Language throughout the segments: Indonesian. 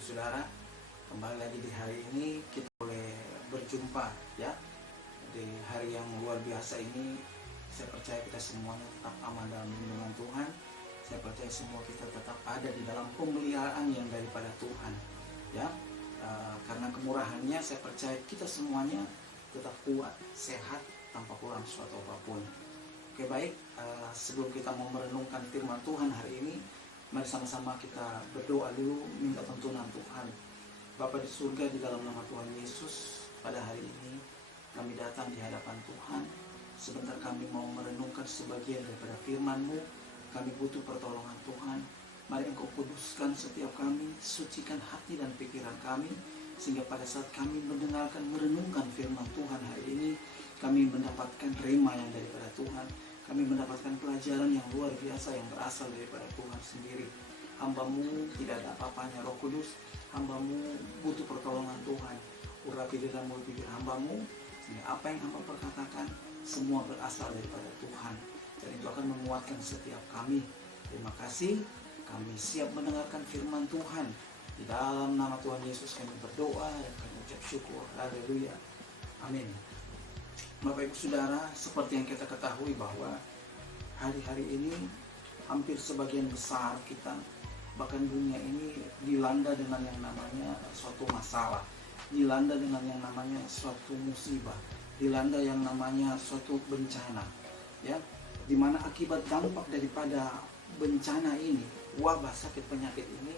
Ibu Saudara, kembali lagi di hari ini kita boleh berjumpa ya. Di hari yang luar biasa ini, saya percaya kita semuanya tetap aman dalam lindungan Tuhan. Saya percaya semua kita tetap ada di dalam pemeliharaan yang daripada Tuhan ya. Karena kemurahannya saya percaya kita semuanya tetap kuat, sehat, tanpa kurang suatu apapun. Oke, baik, sebelum kita mau merenungkan firman Tuhan hari ini, mari sama-sama kita berdoa dulu, minta tuntunan Tuhan. Bapa di surga, di dalam nama Tuhan Yesus, pada hari ini kami datang di hadapan Tuhan. Sebentar kami mau merenungkan sebagian daripada firman-Mu. Kami butuh pertolongan Tuhan. Mari Engkau kuduskan setiap kami, sucikan hati dan pikiran kami, sehingga pada saat kami mendengarkan, merenungkan firman Tuhan hari ini, kami mendapatkan rema yang daripada Tuhan. Kami mendapatkan pelajaran yang luar biasa yang berasal daripada Tuhan sendiri. Hamba-Mu tidak ada apa-apanya, Roh Kudus. Hamba-Mu butuh pertolongan Tuhan. Urapi di dalam mulut bibir hamba-Mu, sehingga apa yang hamba perkatakan semua berasal daripada Tuhan. Dan itu akan menguatkan setiap kami. Terima kasih. Kami siap mendengarkan firman Tuhan. Di dalam nama Tuhan Yesus kami berdoa dan kami ucap syukur. Haleluya. Amin. Bapak Ibu Saudara, seperti yang kita ketahui bahwa hari-hari ini hampir sebagian besar kita, bahkan dunia ini dilanda dengan yang namanya suatu masalah, dilanda dengan yang namanya suatu musibah, dilanda yang namanya suatu bencana, ya, dimana akibat dampak daripada bencana ini, wabah sakit penyakit ini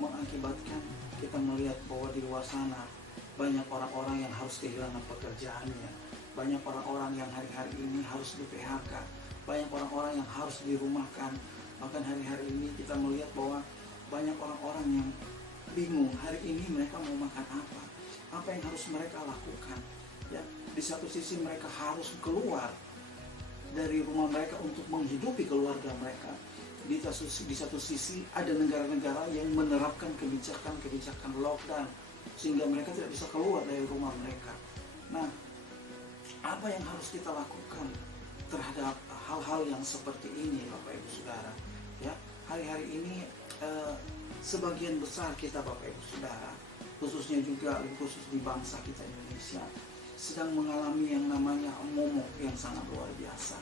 mengakibatkan kita melihat bahwa di luar sana banyak orang-orang yang harus kehilangan pekerjaannya. Banyak orang-orang yang hari-hari ini harus di-PHK, banyak orang-orang yang harus dirumahkan. Bahkan hari-hari ini kita melihat bahwa banyak orang-orang yang bingung hari ini mereka mau makan apa yang harus mereka lakukan. Ya, di satu sisi mereka harus keluar dari rumah mereka untuk menghidupi keluarga mereka. Di satu sisi ada negara-negara yang menerapkan kebijakan lockdown sehingga mereka tidak bisa keluar dari rumah mereka. Nah, apa yang harus kita lakukan terhadap hal-hal yang seperti ini, Bapak Ibu Saudara? Ya, hari-hari ini sebagian besar kita, Bapak Ibu Saudara, khususnya juga khusus di bangsa kita Indonesia, sedang mengalami yang namanya momok yang sangat luar biasa.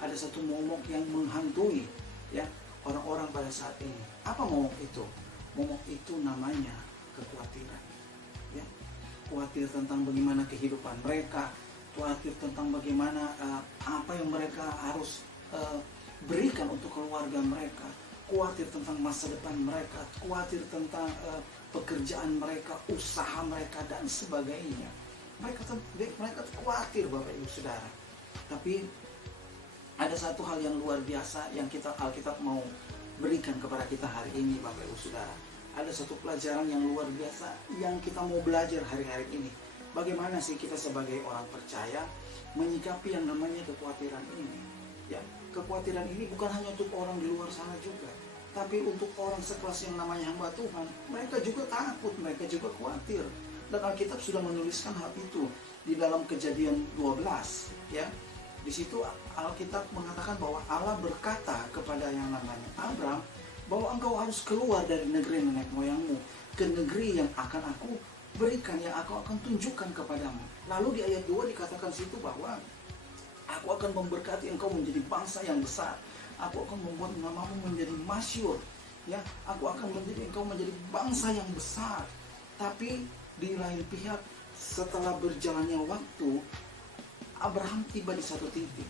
Ada satu momok yang menghantui ya orang-orang pada saat ini. Apa momok itu? Momok itu namanya kekhawatiran. Ya, khawatir tentang bagaimana kehidupan mereka, khawatir tentang bagaimana apa yang mereka harus berikan untuk keluarga mereka, khawatir tentang masa depan mereka, khawatir tentang pekerjaan mereka, usaha mereka dan sebagainya. Mereka khawatir, Bapak Ibu Saudara. Tapi ada satu hal yang luar biasa yang Alkitab mau berikan kepada kita hari ini, Bapak Ibu Saudara. Ada satu pelajaran yang luar biasa yang kita mau belajar hari-hari ini. Bagaimana sih kita sebagai orang percaya menyikapi yang namanya kekhawatiran ini? Ya, kekhawatiran ini bukan hanya untuk orang di luar sana juga, tapi untuk orang sekelas yang namanya hamba Tuhan. Mereka juga takut, mereka juga khawatir. Dan Alkitab sudah menuliskan hal itu di dalam Kejadian 12. Ya, di situ Alkitab mengatakan bahwa Allah berkata kepada yang namanya Abram bahwa engkau harus keluar dari negeri nenek moyangmu ke negeri yang akan aku berikan, yang aku akan tunjukkan kepadamu. Lalu di ayat 2 dikatakan situ bahwa aku akan memberkati engkau menjadi bangsa yang besar. Aku akan membuat namamu menjadi masyhur. Ya, aku akan menjadi engkau menjadi bangsa yang besar. Tapi di lain pihak, setelah berjalannya waktu, Abraham tiba di satu titik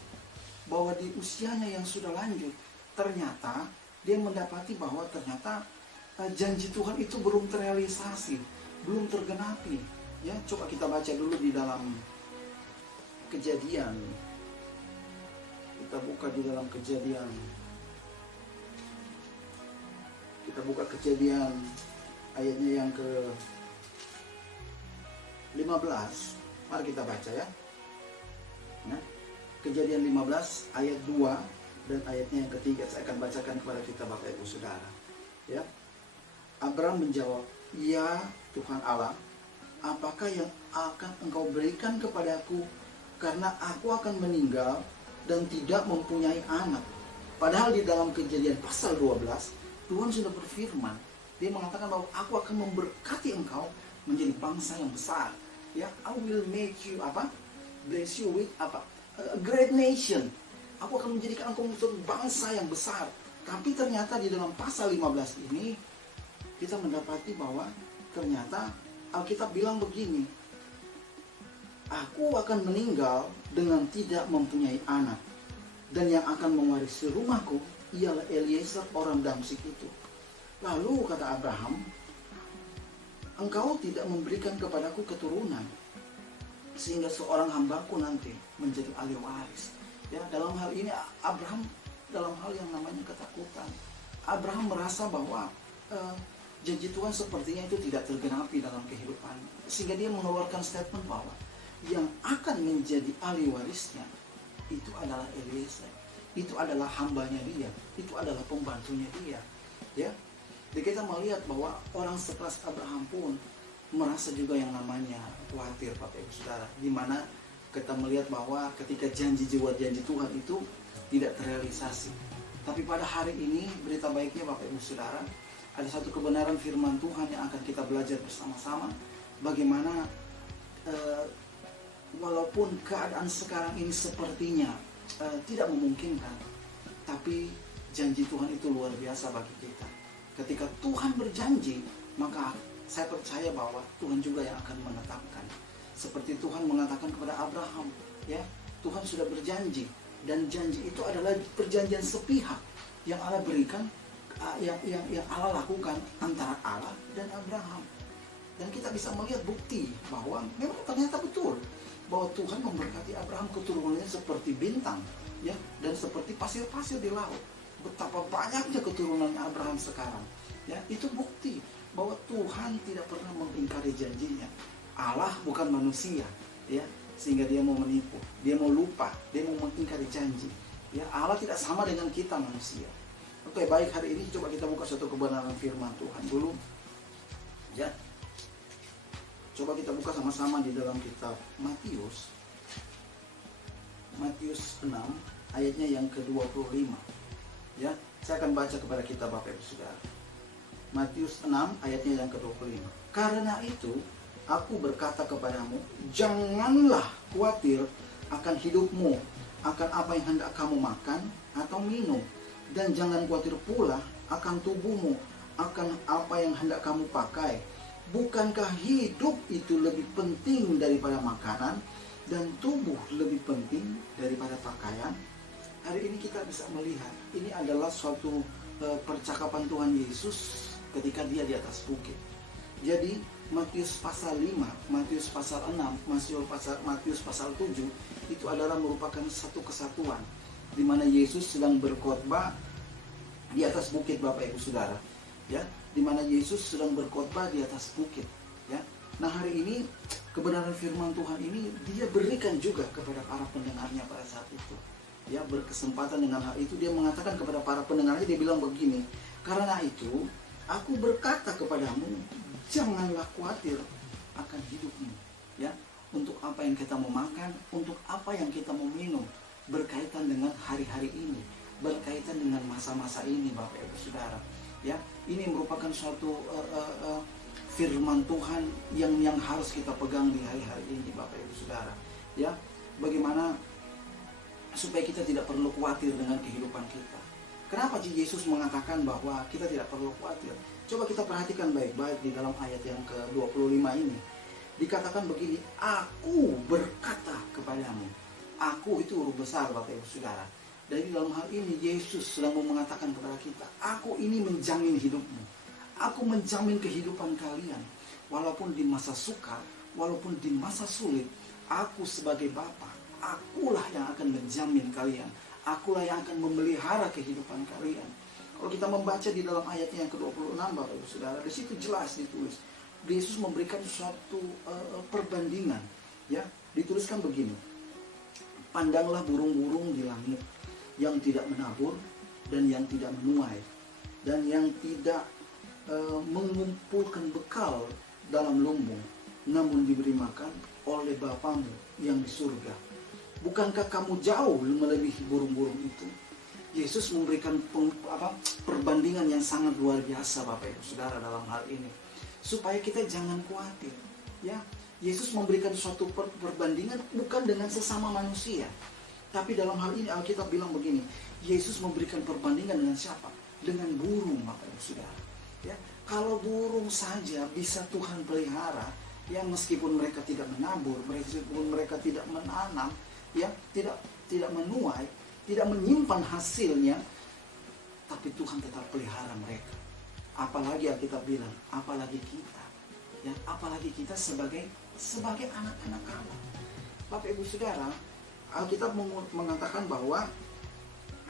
bahwa di usianya yang sudah lanjut, ternyata dia mendapati bahwa ternyata janji Tuhan itu belum terrealisasi, belum tergenapi. Ya, coba kita baca dulu di dalam Kejadian. Kita buka di dalam Kejadian. Kita buka Kejadian ayatnya yang ke 15. Mari kita baca ya. Nah, Kejadian 15 ayat 2 dan ayatnya yang ketiga saya akan bacakan kepada kita, Bapak Ibu Saudara. Ya. Abraham menjawab, "Ya Tuhan Allah, apakah yang akan engkau berikan kepadaku karena aku akan meninggal dan tidak mempunyai anak?" Padahal di dalam Kejadian pasal 12, Tuhan sudah berfirman Dia mengatakan bahwa aku akan memberkati engkau menjadi bangsa yang besar. Ya, I will make you apa? Bless you with apa? A great nation. Aku akan menjadikan engkau menjadi bangsa yang besar. Tapi ternyata di dalam pasal 15 ini kita mendapati bahwa ternyata Alkitab bilang begini, aku akan meninggal dengan tidak mempunyai anak, dan yang akan mewarisi rumahku ialah Eliezer orang Damsik itu. Lalu kata Abraham, engkau tidak memberikan kepadaku keturunan, sehingga seorang hambaku nanti menjadi ahli waris. Ya, dalam hal ini Abraham dalam hal yang namanya ketakutan. Abraham merasa bahwa janji Tuhan sepertinya itu tidak tergenapi dalam kehidupan, sehingga dia mengeluarkan statement bahwa yang akan menjadi ahli warisnya itu adalah Eliezer, itu adalah hambanya dia, itu adalah pembantunya dia. Ya, jadi kita melihat bahwa orang sekelas Abraham pun merasa juga yang namanya khawatir, Bapak Ibu Saudara, di mana kita melihat bahwa ketika janji Tuhan itu tidak terrealisasi. Tapi pada hari ini berita baiknya Bapak Ibu Saudara, ada satu kebenaran firman Tuhan yang akan kita belajar bersama-sama, bagaimana walaupun keadaan sekarang ini sepertinya tidak memungkinkan, tapi janji Tuhan itu luar biasa bagi kita. Ketika Tuhan berjanji, maka saya percaya bahwa Tuhan juga yang akan menetapkan. Seperti Tuhan mengatakan kepada Abraham, ya, Tuhan sudah berjanji, dan janji itu adalah perjanjian sepihak yang Allah berikan, yang Allah lakukan antara Allah dan Abraham. Dan kita bisa melihat bukti bahwa memang ternyata betul bahwa Tuhan memberkati Abraham keturunannya seperti bintang, ya, dan seperti pasir-pasir di laut. Betapa banyaknya keturunannya Abraham sekarang, ya, itu bukti bahwa Tuhan tidak pernah mengingkari janjinya. Allah bukan manusia, ya, sehingga dia mau menipu, dia mau lupa, dia mau mengingkari janji. Ya, Allah tidak sama dengan kita manusia. Oke, baik, hari ini coba kita buka satu kebenaran firman Tuhan dulu. Ya, coba kita buka sama-sama di dalam kitab Matius 6 ayatnya yang ke-25. Ya, saya akan baca kepada kita Bapak Ibu Saudara. Matius 6 ayatnya yang ke-25. Karena itu aku berkata kepadamu, janganlah khawatir akan hidupmu, akan apa yang hendak kamu makan atau minum, dan jangan khawatir pula akan tubuhmu, akan apa yang hendak kamu pakai. Bukankah hidup itu lebih penting daripada makanan, dan tubuh lebih penting daripada pakaian? Hari ini kita bisa melihat, ini adalah suatu percakapan Tuhan Yesus ketika dia di atas bukit. Jadi Matius pasal 5, Matius pasal 6, Matius pasal 7 itu adalah merupakan satu kesatuan di mana Yesus sedang berkhotbah di atas bukit, Bapak Ibu Saudara. Ya, di mana Yesus sedang berkhotbah di atas bukit, ya. Nah, hari ini kebenaran firman Tuhan ini dia berikan juga kepada para pendengarnya pada saat itu. Ya, berkesempatan dengan hal itu dia mengatakan kepada para pendengarnya, dia bilang begini, karena itu aku berkata kepadamu, janganlah khawatir akan hidupmu, ya, untuk apa yang kita mau makan, untuk apa yang kita mau minum, berkaitan dengan hari-hari ini, berkaitan dengan masa-masa ini, Bapak Ibu Saudara. Ya, ini merupakan suatu firman Tuhan yang harus kita pegang di hari-hari ini, Bapak Ibu Saudara. Ya, bagaimana supaya kita tidak perlu khawatir dengan kehidupan kita. Kenapa Yesus mengatakan bahwa kita tidak perlu khawatir? Coba kita perhatikan baik-baik di dalam ayat yang ke-25 ini. Dikatakan begini, aku berkata kepadamu. Aku itu huruf besar, Bapak Ibu Saudara. Dari dalam hal ini Yesus sedang mengatakan kepada kita, aku ini menjamin hidupmu. Aku menjamin kehidupan kalian. Walaupun di masa sukar, walaupun di masa sulit, aku sebagai Bapa, akulah yang akan menjamin kalian. Akulah yang akan memelihara kehidupan kalian. Kalau kita membaca di dalam ayatnya yang ke-26, Bapak Ibu Saudara, di situ jelas ditulis. Yesus memberikan suatu perbandingan. Ya, dituliskan begini. Pandanglah burung-burung di langit yang tidak menabur dan yang tidak menuai dan yang tidak mengumpulkan bekal dalam lumbung, namun diberi makan oleh Bapamu yang di surga. Bukankah kamu jauh melebihi burung-burung itu? Yesus memberikan perbandingan yang sangat luar biasa Bapak Ibu Saudara dalam hal ini, supaya kita jangan khawatir. Ya, Yesus memberikan suatu perbandingan bukan dengan sesama manusia, tapi dalam hal ini Alkitab bilang begini, Yesus memberikan perbandingan dengan siapa? Dengan burung Bapak Ibu Saudara. Ya, kalau burung saja bisa Tuhan pelihara, ya meskipun mereka tidak menabur, meskipun mereka tidak menanam, ya tidak menuai, tidak menyimpan hasilnya, tapi Tuhan tetap pelihara mereka. Apalagi Alkitab bilang, apalagi kita, ya, apalagi kita sebagai anak-anak Allah. Bapak Ibu Saudara, Alkitab mengatakan bahwa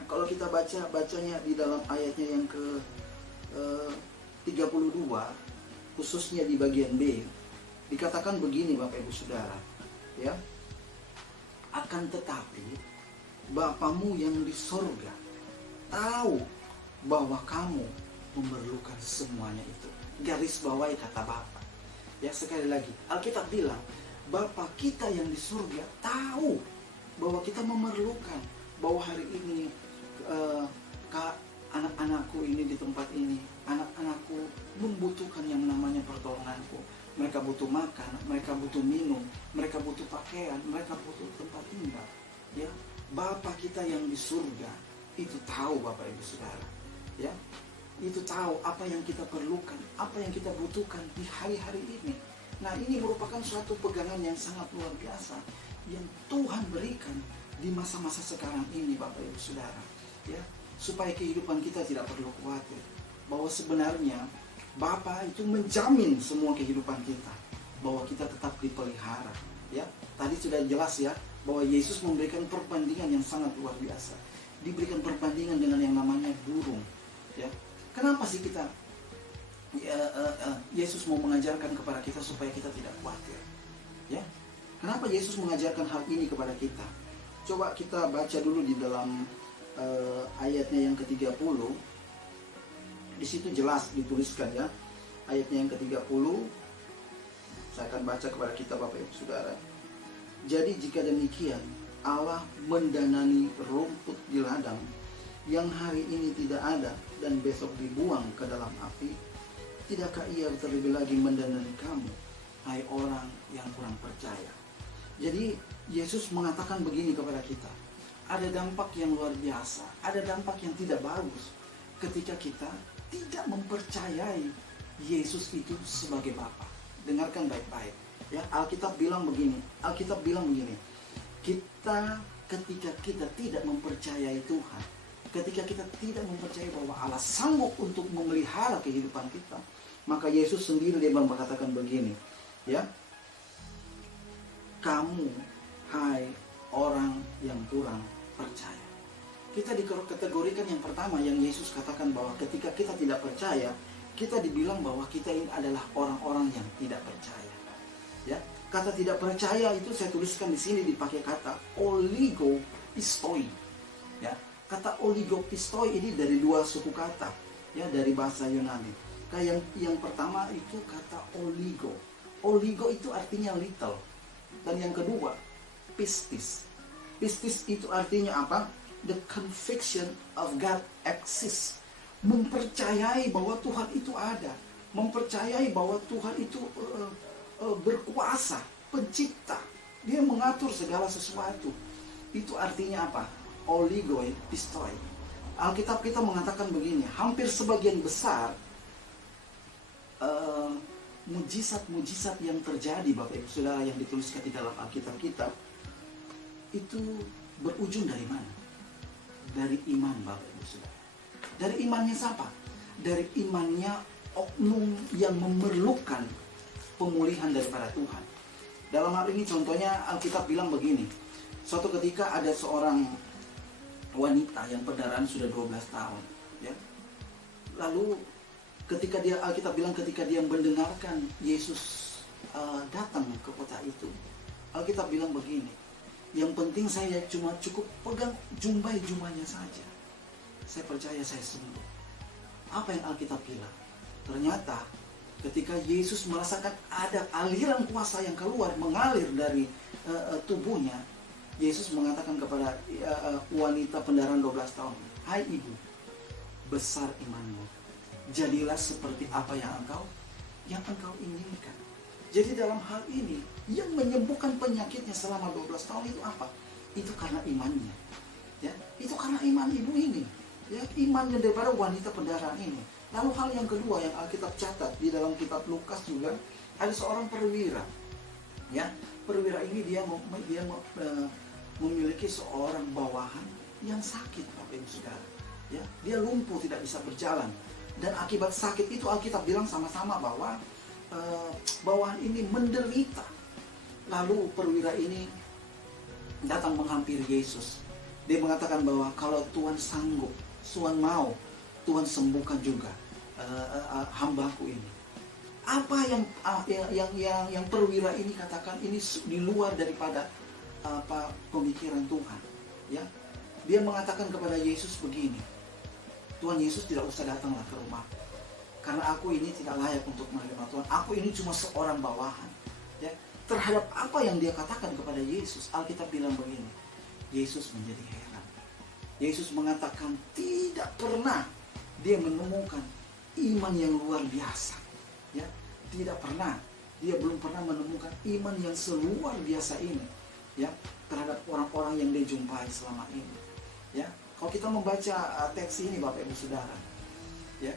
kalau kita bacanya di dalam ayatnya yang ke 32, khususnya di bagian B, dikatakan begini Bapak Ibu Saudara, ya, akan tetapi Bapamu yang di sorga tahu bahwa kamu memerlukan semuanya itu. Garis bawahi kata Bapa. Ya, sekali lagi, Alkitab bilang, Bapa kita yang di surga tahu bahwa kita memerlukan, bahwa hari ini anak-anakku ini di tempat ini, anak-anakku membutuhkan yang namanya pertolonganku. Mereka butuh makan, mereka butuh minum, mereka butuh pakaian, mereka butuh tempat tinggal. Ya, Bapa kita yang di surga itu tahu Bapak Ibu Saudara, ya, itu tahu apa yang kita perlukan, apa yang kita butuhkan di hari-hari ini. Nah, ini merupakan suatu pegangan yang sangat luar biasa yang Tuhan berikan di masa-masa sekarang ini Bapak Ibu Saudara, ya, supaya kehidupan kita tidak perlu khawatir, bahwa sebenarnya Bapa itu menjamin semua kehidupan kita, bahwa kita tetap dipelihara. Ya, tadi sudah jelas ya, bahwa Yesus memberikan perbandingan yang sangat luar biasa. Diberikan perbandingan dengan yang namanya burung. Ya, kenapa sih kita Yesus mau mengajarkan kepada kita supaya kita tidak khawatir? Ya, kenapa Yesus mengajarkan hal ini kepada kita? Coba kita baca dulu di dalam ayatnya yang ke-30. Di situ jelas dituliskan ya, ayatnya yang ke-30. Saya akan baca kepada kita Bapak Ibu Saudara. Jadi jika demikian, Allah mendanani rumput di ladang yang hari ini tidak ada dan besok dibuang ke dalam api, tidakkah Ia terlebih lagi mendanani kamu, hai orang yang kurang percaya? Jadi Yesus mengatakan begini kepada kita, ada dampak yang luar biasa, ada dampak yang tidak bagus ketika kita tidak mempercayai Yesus itu sebagai Bapa. Dengarkan baik-baik. Ya, Alkitab bilang begini. Kita ketika kita tidak mempercayai Tuhan, ketika kita tidak mempercayai bahwa Allah sanggup untuk memelihara kehidupan kita, maka Yesus sendiri dia mengatakan begini, ya. Kamu, hai orang yang kurang percaya. Kita dikategorikan yang pertama yang Yesus katakan bahwa ketika kita tidak percaya, kita dibilang bahwa kita ini adalah orang-orang yang tidak percaya. Ya, kata tidak percaya itu saya tuliskan di sini dipakai kata oligopistoi. Ya, kata oligopistoi ini dari dua suku kata, ya, dari bahasa Yunani. Yang pertama itu kata oligo. Oligo itu artinya little. Dan yang kedua, pistis. Pistis itu artinya apa? The conviction of God exists. Mempercayai bahwa Tuhan itu ada. Mempercayai bahwa Tuhan itu berkuasa, pencipta. Dia mengatur segala sesuatu. Itu artinya apa? Oligoi pistoi. Alkitab kita mengatakan begini, hampir sebagian besar mujizat-mujizat yang terjadi Bapak Ibu Saudara yang dituliskan di dalam Alkitab kita itu berujung dari mana? Dari iman Bapak Ibu Saudara. Dari imannya siapa? Dari imannya oknum yang memerlukan pemulihan daripada Tuhan. Dalam hal ini contohnya Alkitab bilang begini. Suatu ketika ada seorang wanita yang pendarahan sudah 12 tahun, ya. Lalu ketika Alkitab bilang ketika dia mendengarkan Yesus datang ke kota itu, Alkitab bilang begini, yang penting saya cuma cukup pegang jumbai-jumbanya saja, saya percaya saya sembuh. Apa yang Alkitab bilang? Ternyata ketika Yesus merasakan ada aliran kuasa yang keluar mengalir dari tubuhnya, Yesus mengatakan kepada wanita pendarahan 12 tahun, Hai ibu, besar imanmu, jadilah seperti apa yang engkau inginkan. Jadi dalam hal ini, yang menyembuhkan penyakitnya selama 12 tahun itu apa? Itu karena imannya. Ya, itu karena iman ibu ini. Ya, imannya daripada wanita pendarahan ini. Lalu hal yang kedua yang Alkitab catat di dalam kitab Lukas juga, ada seorang perwira. Ya, perwira ini dia memiliki seorang bawahan yang sakit, Bapak Ibu Saudara. Ya, dia lumpuh, tidak bisa berjalan. Dan akibat sakit itu Alkitab bilang sama-sama bahwa bawahan ini menderita. Lalu perwira ini datang menghampiri Yesus. Dia mengatakan bahwa kalau Tuhan sanggup, Tuhan mau, Tuhan sembuhkan juga hambaku ini. Apa yang perwira ini katakan ini di luar daripada pemikiran Tuhan. Ya, dia mengatakan kepada Yesus begini, Tuhan Yesus, tidak usah datanglah ke rumahku, karena aku ini tidak layak untuk menerima Tuhan. Aku ini cuma seorang bawahan. Ya, terhadap apa yang dia katakan kepada Yesus, Alkitab bilang begini, Yesus menjadi heran. Yesus mengatakan tidak pernah dia menemukan iman yang luar biasa. Ya, tidak pernah. Dia belum pernah menemukan iman yang seluar biasa ini. Ya, terhadap orang-orang yang dia jumpai selama ini. Ya, kalau kita membaca teks ini, Bapak Ibu Saudara, ya,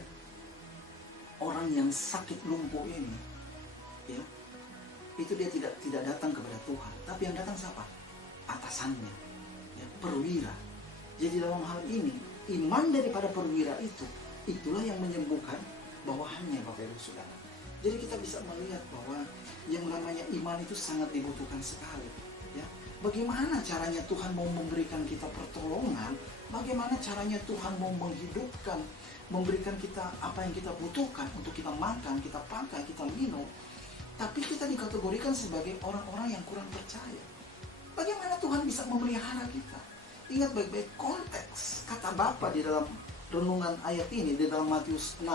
orang yang sakit lumpuh ini, ya, itu dia tidak datang kepada Tuhan, tapi yang datang siapa? Atasannya, ya, perwira. Jadi dalam hal ini, iman daripada perwira itu, itulah yang menyembuhkan bawahannya, Bapak Ibu Saudara. Jadi kita bisa melihat bahwa yang namanya iman itu sangat dibutuhkan sekali. Ya, bagaimana caranya Tuhan mau memberikan kita pertolongan? Bagaimana caranya Tuhan mau menghidupkan, memberikan kita apa yang kita butuhkan untuk kita makan, kita pakai, kita minum. Tapi kita dikategorikan sebagai orang-orang yang kurang percaya. Bagaimana Tuhan bisa memelihara kita? Ingat baik-baik konteks kata Bapa di dalam renungan ayat ini, di dalam Matius 6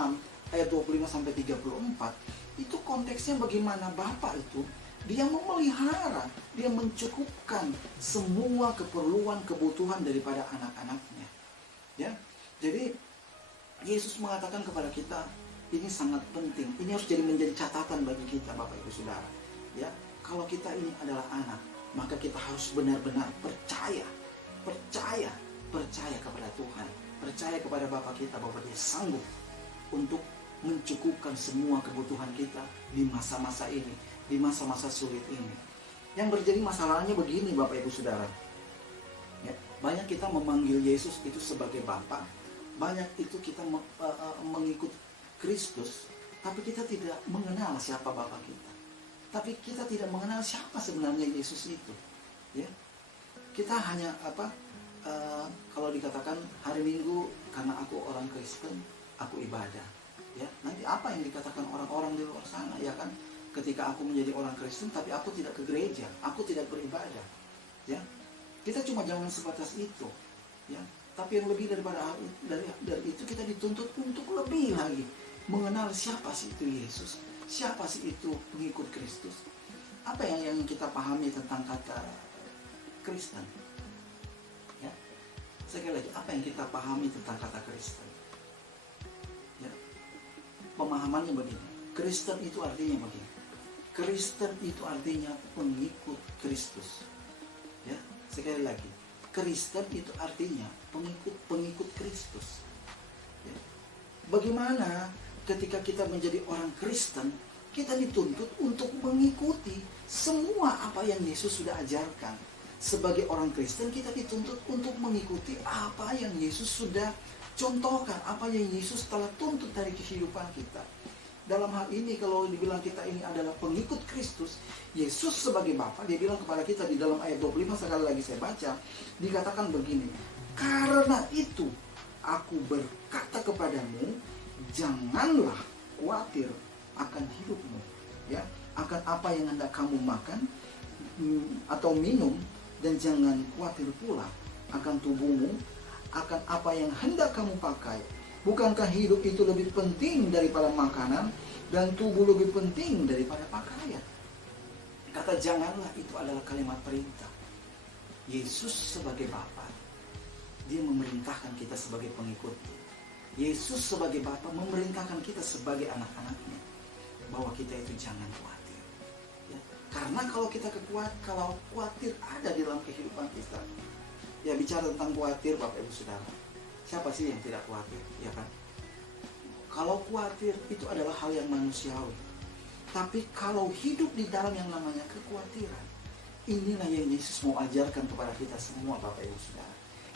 ayat 25-34. Itu konteksnya bagaimana Bapa itu dia memelihara, dia mencukupkan semua keperluan, kebutuhan daripada anak-anaknya. Ya, jadi Yesus mengatakan kepada kita, ini sangat penting. Ini harus menjadi catatan bagi kita, Bapak Ibu Saudara. Ya, kalau kita ini adalah anak, maka kita harus benar-benar percaya kepada Tuhan, percaya kepada Bapa kita bahwa Dia sanggup untuk mencukupkan semua kebutuhan kita di masa-masa ini, di masa-masa sulit ini. Yang terjadi masalahnya begini, Bapak Ibu Saudara. Ya, banyak kita memanggil Yesus itu sebagai Bapa, banyak itu kita mengikut Kristus, tapi kita tidak mengenal siapa Bapa kita. Tapi kita tidak mengenal siapa sebenarnya Yesus itu. Ya, kita hanya kalau dikatakan hari Minggu karena aku orang Kristen, aku ibadah. Ya, nanti apa yang dikatakan orang-orang di luar sana, ya kan? Ketika aku menjadi orang Kristen, tapi aku tidak ke gereja, aku tidak beribadah. Ya, kita cuma jangan sebatas itu. Ya, tapi yang lebih dari itu kita dituntut untuk lebih lagi mengenal siapa sih itu Yesus, siapa sih itu pengikut Kristus. Apa yang kita pahami tentang kata Kristen? Ya, sekali lagi, apa yang kita pahami tentang kata Kristen? Ya, pemahamannya begini. Kristen itu artinya begini. Kristen itu artinya pengikut Kristus. Ya, sekali lagi, Kristen itu artinya pengikut Kristus. Ya. Bagaimana ketika kita menjadi orang Kristen, kita dituntut untuk mengikuti semua apa yang Yesus sudah ajarkan. Sebagai orang Kristen, kita dituntut untuk mengikuti apa yang Yesus sudah contohkan, apa yang Yesus telah tuntut dari kehidupan kita. Dalam hal ini, kalau dibilang kita ini adalah pengikut Kristus, Yesus sebagai Bapa, dia bilang kepada kita di dalam ayat 25, sekali lagi saya baca, dikatakan begini, karena itu aku berkata kepadamu, janganlah khawatir akan hidupmu, ya, akan apa yang hendak kamu makan atau minum, dan jangan khawatir pula akan tubuhmu, akan apa yang hendak kamu pakai. Bukankah hidup itu lebih penting daripada makanan, dan tubuh lebih penting daripada pakaian? Kata janganlah itu adalah kalimat perintah. Yesus sebagai Bapa, Dia memerintahkan kita sebagai pengikutnya. Yesus sebagai Bapa memerintahkan kita sebagai anak-anaknya bahwa kita itu jangan khawatir. Ya, karena kalau kita kalau khawatir ada di dalam kehidupan kita. Ya, bicara tentang khawatir, Bapak Ibu Saudara, siapa sih yang tidak khawatir? Ya kan? Kalau khawatir itu adalah hal yang manusiawi. Tapi kalau hidup di dalam yang namanya kekhawatiran, inilah yang Yesus mau ajarkan kepada kita semua, Bapak Ibu Saudara.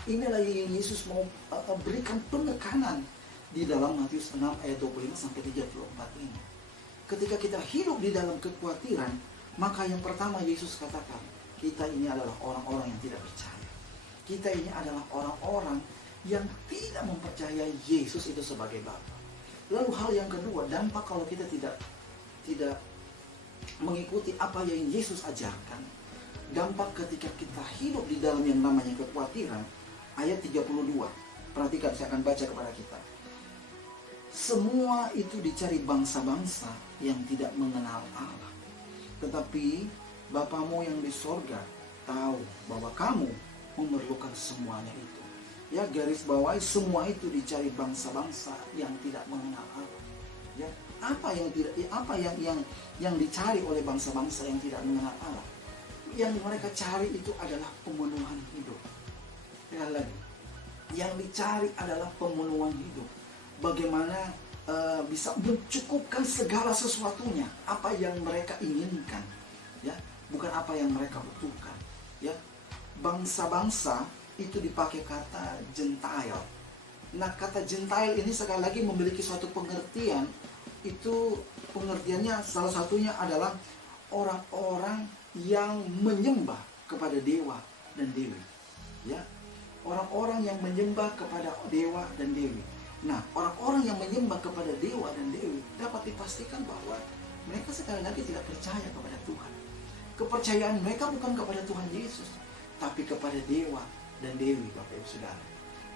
Inilah yang Yesus mau berikan penekanan di dalam Matius 6 ayat 25 sampai 34 ini. Ketika kita hidup di dalam kekhawatiran, maka yang pertama Yesus katakan, kita ini adalah orang-orang yang tidak percaya. Kita ini adalah orang-orang yang tidak mempercayai Yesus itu sebagai Bapa. Lalu hal yang kedua, dampak kalau kita tidak mengikuti apa yang Yesus ajarkan, dampak ketika kita hidup di dalam yang namanya kekhawatiran, ayat 32. Perhatikan, saya akan baca kepada kita. Semua itu dicari bangsa-bangsa yang tidak mengenal Allah. Tetapi Bapamu yang di sorga tahu bahwa kamu memerlukan semuanya itu. Ya, garis bawahi, semua itu dicari bangsa-bangsa yang tidak mengenal Allah. Ya, apa yang dicari oleh bangsa-bangsa yang tidak mengenal Allah? Yang mereka cari itu adalah pemenuhan hidup. Sekali lagi, yang dicari adalah pemenuhan hidup. Bagaimana bisa mencukupkan segala sesuatunya, apa yang mereka inginkan, ya, bukan apa yang mereka butuhkan. Ya, bangsa-bangsa itu dipakai kata Gentile. Nah, kata Gentile ini sekali lagi memiliki suatu pengertian. Itu pengertiannya salah satunya adalah orang-orang yang menyembah kepada dewa dan dewi. Ya, orang-orang yang menyembah kepada dewa dan dewi. Nah, orang-orang yang menyembah kepada dewa dan dewi dapat dipastikan bahwa mereka sekali lagi tidak percaya kepada Tuhan. Kepercayaan mereka bukan kepada Tuhan Yesus, tapi kepada dewa dan dewi, Bapak Ibu Saudara.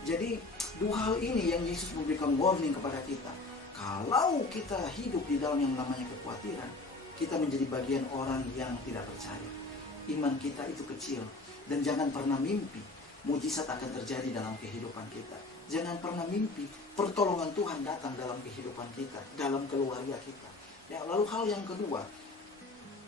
Jadi dua hal ini yang Yesus memberikan warning kepada kita. Kalau kita hidup di dalam yang namanya kekhawatiran, kita menjadi bagian orang yang tidak percaya. Iman kita itu kecil. Dan jangan pernah mimpi mujizat akan terjadi dalam kehidupan kita. Jangan pernah mimpi pertolongan Tuhan datang dalam kehidupan kita, dalam keluarga kita. Ya, lalu hal yang kedua,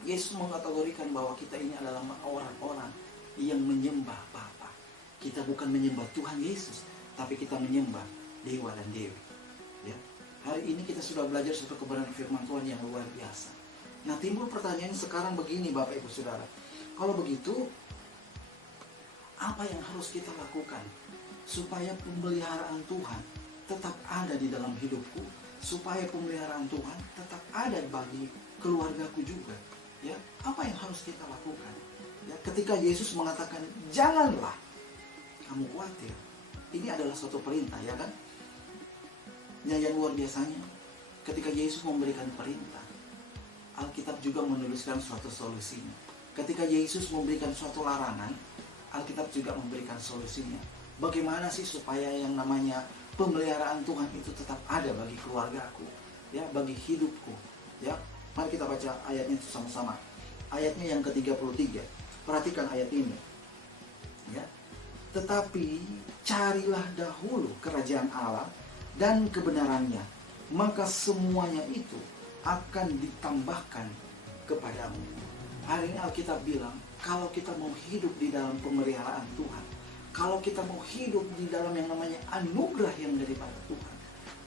Yesus mengkategorikan bahwa kita ini adalah orang-orang yang menyembah Bapa. Kita bukan menyembah Tuhan Yesus, tapi kita menyembah dewa dan dewi. Ya. Hari ini kita sudah belajar satu kebenaran firman Tuhan yang luar biasa. Nah, timbul pertanyaan sekarang begini, Bapak Ibu Saudara. Kalau begitu, apa yang harus kita lakukan supaya pemeliharaan Tuhan tetap ada di dalam hidupku, supaya pemeliharaan Tuhan tetap ada bagi keluargaku juga? Ya, apa yang harus kita lakukan? Ya, ketika Yesus mengatakan janganlah kamu khawatir, ini adalah suatu perintah, ya kan? Yang luar biasanya, ketika Yesus memberikan perintah, Alkitab juga menuliskan suatu solusinya. Ketika Yesus memberikan suatu larangan, Alkitab juga memberikan solusinya. Bagaimana sih supaya yang namanya pemeliharaan Tuhan itu tetap ada bagi keluargaku, ya, bagi hidupku, ya. Mari kita baca ayatnya sama-sama. Ayatnya yang ke-33. Perhatikan ayat ini. Ya. Tetapi carilah dahulu kerajaan Allah dan kebenarannya, maka semuanya itu akan ditambahkan kepadamu. Hari ini Alkitab bilang, kalau kita mau hidup di dalam pemeliharaan Tuhan, kalau kita mau hidup di dalam yang namanya anugerah yang daripada Tuhan,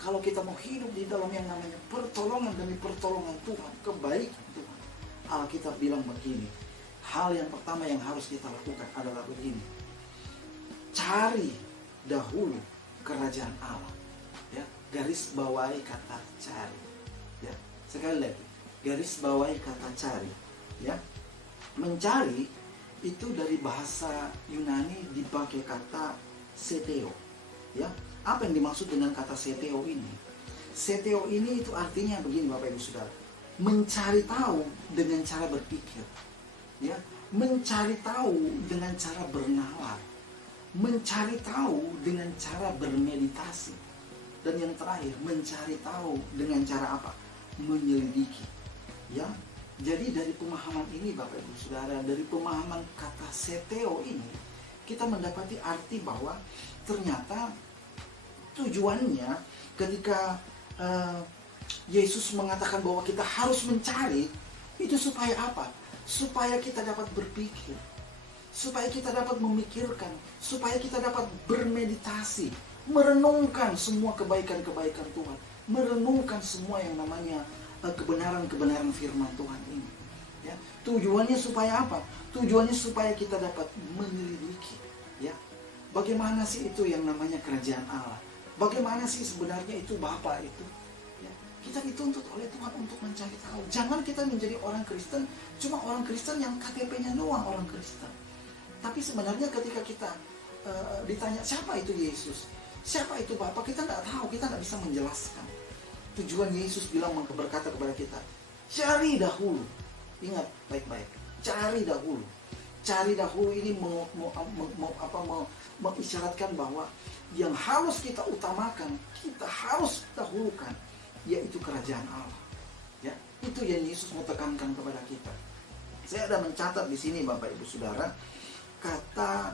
kalau kita mau hidup di dalam yang namanya pertolongan demi pertolongan Tuhan, kebaikan Tuhan, Alkitab bilang begini, hal yang pertama yang harus kita lakukan adalah begini: cari dahulu kerajaan Allah. Ya, garis bawahi kata cari. Ya, sekali lagi, garis bawahi kata cari. Ya, mencari itu dari bahasa Yunani dipakai kata seteo. Ya, apa yang dimaksud dengan kata seteo ini? Seteo ini itu artinya begini, Bapak Ibu Saudara, mencari tahu dengan cara berpikir. Ya, mencari tahu dengan cara bernalar, mencari tahu dengan cara bermeditasi, dan yang terakhir mencari tahu dengan cara apa? Menyelidiki. Ya, jadi dari pemahaman ini, Bapak Ibu Saudara, dari pemahaman kata seteo ini, kita mendapati arti bahwa ternyata tujuannya ketika Yesus mengatakan bahwa kita harus mencari, itu supaya apa? Supaya kita dapat berpikir, supaya kita dapat memikirkan, supaya kita dapat bermeditasi, merenungkan semua kebaikan-kebaikan Tuhan, merenungkan semua yang namanya kebenaran-kebenaran firman Tuhan ini. Ya, tujuannya supaya apa? Tujuannya supaya kita dapat menyelidiki. Ya, bagaimana sih itu yang namanya kerajaan Allah? Bagaimana sih sebenarnya itu Bapa itu? Ya, kita dituntut oleh Tuhan untuk mencari tahu. Jangan kita menjadi orang Kristen, cuma orang Kristen yang KTP-nya doang orang Kristen. Tapi sebenarnya ketika kita ditanya siapa itu Yesus, siapa itu Bapa, kita nggak tahu, kita nggak bisa menjelaskan. Tujuan Yesus bilang berkata kepada kita, cari dahulu. Ingat baik-baik, cari dahulu. Cari dahulu ini mengisyaratkan bahwa yang harus kita utamakan, kita harus dahulukan, yaitu kerajaan Allah. Ya, itu yang Yesus mau tekankan kepada kita. Saya ada mencatat di sini Bapak Ibu Saudara, kata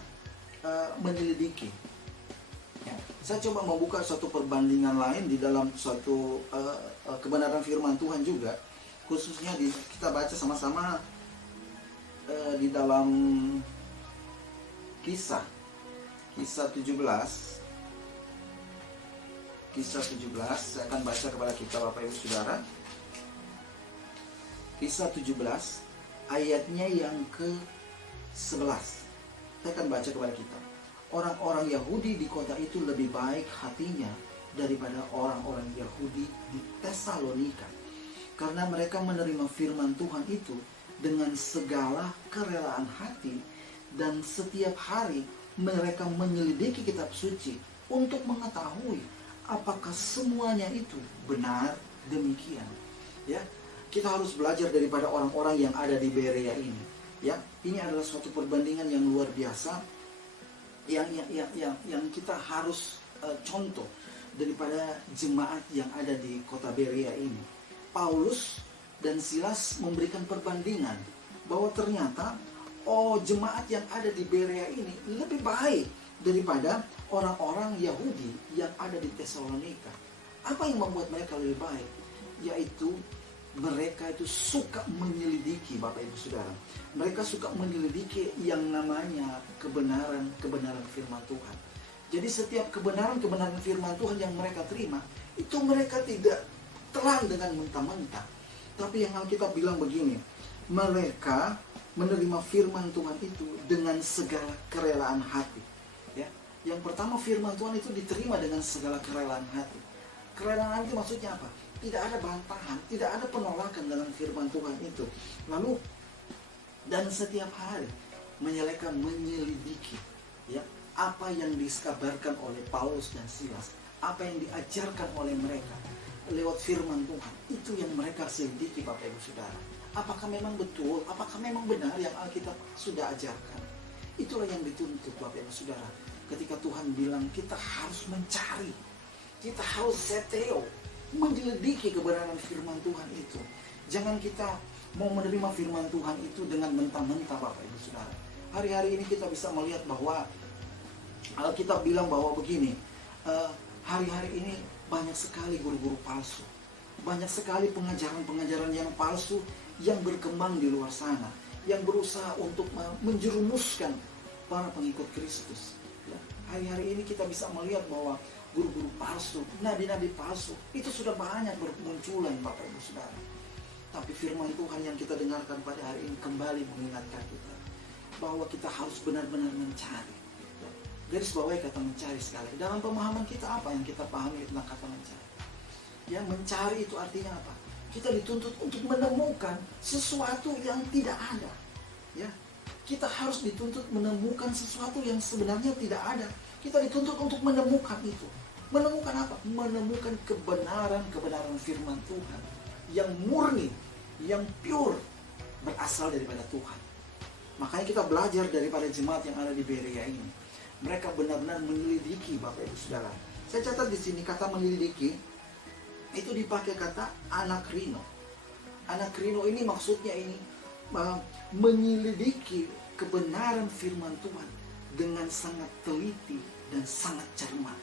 menyelidiki. Ya, saya coba membuka suatu perbandingan lain di dalam suatu kebenaran firman Tuhan juga, khususnya kita baca sama-sama di dalam kisah 17. Kisah 17, saya akan baca kepada kita Bapak Ibu Saudara. Kisah 17 ayatnya yang ke-11. Saya akan baca kepada kita. Orang-orang Yahudi di kota itu lebih baik hatinya daripada orang-orang Yahudi di Tesalonika, karena mereka menerima firman Tuhan itu dengan segala kerelaan hati, dan setiap hari mereka menyelidiki kitab suci untuk mengetahui apakah semuanya itu benar demikian. Ya, kita harus belajar daripada orang-orang yang ada di Berea ini. Ya, ini adalah suatu perbandingan yang luar biasa yang kita harus contoh daripada jemaat yang ada di kota Berea ini. Paulus dan Silas memberikan perbandingan bahwa ternyata jemaat yang ada di Berea ini lebih baik daripada orang-orang Yahudi yang ada di Tesalonika. Apa yang membuat mereka lebih baik? Yaitu mereka itu suka menyelidiki, Bapak Ibu Saudara. Mereka suka menyelidiki yang namanya kebenaran firman Tuhan. Jadi setiap kebenaran firman Tuhan yang mereka terima, itu mereka tidak telan dengan mentah-mentah. Tapi yang Alkitab bilang begini, mereka menerima firman Tuhan itu dengan segala kerelaan hati. Ya, yang pertama firman Tuhan itu diterima dengan segala kerelaan hati. Kerelaan hati maksudnya apa? Tidak ada bantahan, tidak ada penolakan dalam firman Tuhan itu. Lalu dan setiap hari mereka menyelidiki, ya, apa yang dikabarkan oleh Paulus dan Silas, apa yang diajarkan oleh mereka lewat firman Tuhan, itu yang mereka selidiki, Bapak Ibu Saudara. Apakah memang betul, apakah memang benar yang Alkitab sudah ajarkan? Itulah yang dituntut, Bapak Ibu Saudara. Ketika Tuhan bilang kita harus mencari, kita harus seteo, menyelidiki kebenaran firman Tuhan itu. Jangan kita mau menerima firman Tuhan itu dengan mentah-mentah, Bapak Ibu Saudara. Hari-hari ini kita bisa melihat bahwa Alkitab bilang bahwa begini, hari-hari ini banyak sekali guru-guru palsu, banyak sekali pengajaran-pengajaran yang palsu yang berkembang di luar sana, yang berusaha untuk menjerumuskan para pengikut Kristus. Ya, hari-hari ini kita bisa melihat bahwa guru-guru palsu, nabi-nabi palsu, itu sudah banyak bermunculan, Bapak Ibu Saudara. Tapi firman Tuhan yang kita dengarkan pada hari ini kembali mengingatkan kita bahwa kita harus benar-benar mencari. Ya, garis bawahi kata mencari sekali. Dalam pemahaman kita apa yang kita pahami tentang kata mencari? Ya, mencari itu artinya apa? Kita dituntut untuk menemukan sesuatu yang tidak ada. Ya, kita harus dituntut menemukan sesuatu yang sebenarnya tidak ada. Kita dituntut untuk menemukan itu. Menemukan apa? Menemukan kebenaran firman Tuhan yang murni, yang pure, berasal daripada Tuhan. Makanya kita belajar daripada jemaat yang ada di Berea ini. Mereka benar-benar menyelidiki, Bapak Ibu Saudara. Saya catat di sini kata menyelidiki itu dipakai kata anakrino. Anakrino ini maksudnya ini menyelidiki kebenaran firman Tuhan dengan sangat teliti dan sangat cermat.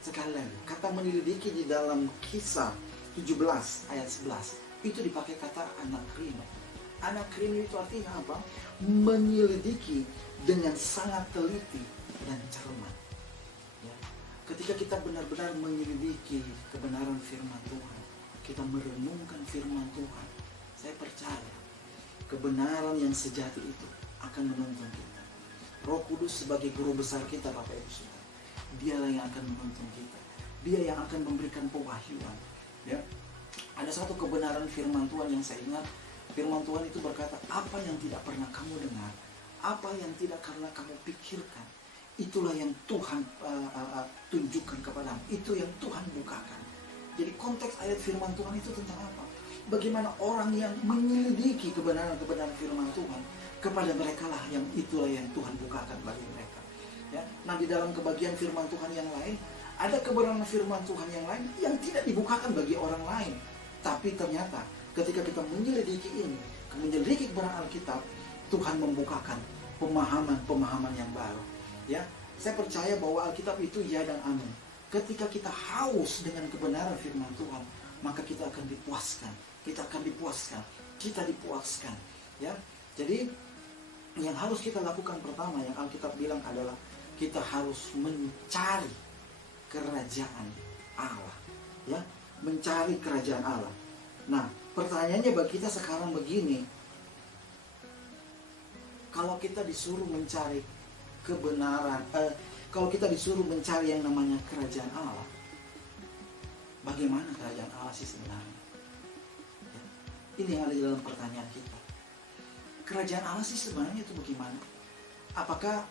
Sekali lagi, kata menyelidiki di dalam Kisah 17 ayat 11 itu dipakai kata anakrino. Anakrino itu artinya apa? Menyelidiki dengan sangat teliti dan cermat. Ya. Ketika kita benar-benar menyelidiki kebenaran firman Tuhan, kita merenungkan firman Tuhan, saya percaya kebenaran yang sejati itu akan menuntun kita. Roh Kudus sebagai guru besar kita, Bapak Ibu Saudara, Dialah yang akan menuntun kita. Dia yang akan memberikan pewahyuan. Ya. Ada satu kebenaran firman Tuhan yang saya ingat. Firman Tuhan itu berkata, apa yang tidak pernah kamu dengar, apa yang tidak pernah kamu pikirkan, itulah yang Tuhan tunjukkan kepadamu. Itu yang Tuhan bukakan. Jadi konteks ayat firman Tuhan itu tentang apa? Bagaimana orang yang menyelidiki kebenaran-kebenaran firman Tuhan, kepada mereka lah yang itulah yang Tuhan bukakan bagi mereka. Ya. Nah, di dalam kebagian firman Tuhan yang lain, ada kebenaran firman Tuhan yang lain yang tidak dibukakan bagi orang lain. Tapi ternyata ketika kita menyelidiki ini, menyelidiki kebenaran Alkitab, Tuhan membukakan pemahaman-pemahaman yang baru. Ya, saya percaya bahwa Alkitab itu ya dan amin. Ketika kita haus dengan kebenaran firman Tuhan, maka kita akan dipuaskan. Kita akan dipuaskan. Kita dipuaskan. Ya, jadi yang harus kita lakukan pertama yang Alkitab bilang adalah kita harus mencari kerajaan Allah. Ya, mencari kerajaan Allah. Nah, pertanyaannya bagi kita sekarang begini. Kalau kita disuruh mencari kebenaran, kalau kita disuruh mencari yang namanya kerajaan Allah, bagaimana kerajaan Allah sih sebenarnya? Ya, ini yang ada di dalam pertanyaan kita. Kerajaan Allah sih sebenarnya itu bagaimana? Apakah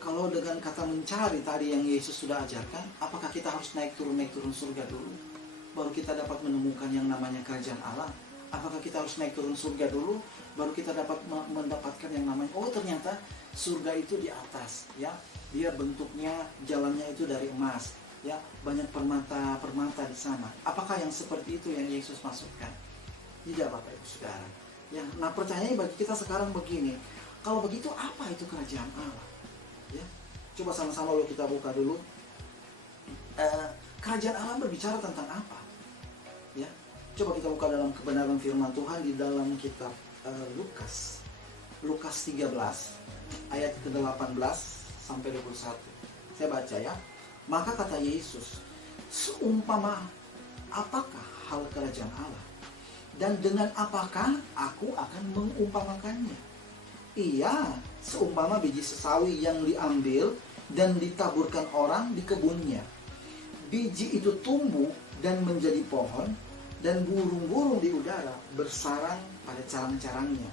kalau dengan kata mencari tadi yang Yesus sudah ajarkan, apakah kita harus naik turun surga dulu, baru kita dapat menemukan yang namanya kerajaan Allah? Apakah kita harus naik turun surga dulu, baru kita dapat mendapatkan yang namanya, oh ternyata surga itu di atas, ya, dia bentuknya, jalannya itu dari emas, ya, banyak permata di sana. Apakah yang seperti itu yang Yesus masukkan? Tidak, Bapak Ibu Saudara. Ya, nah pertanyaannya bagi kita sekarang begini, kalau begitu apa itu kerajaan Allah? Ya, coba sama-sama lo kita buka dulu. Kerajaan Allah berbicara tentang apa? Ya, coba kita buka dalam kebenaran firman Tuhan di dalam kitab Lukas 13 ayat ke-18 sampai 21. Saya baca ya. Maka kata Yesus, seumpama apakah hal kerajaan Allah? Dan dengan apakah aku akan mengumpamakannya? Ia seumpama biji sesawi yang diambil dan ditaburkan orang di kebunnya. Biji itu tumbuh dan menjadi pohon, dan burung-burung di udara bersarang pada carang-carangnya.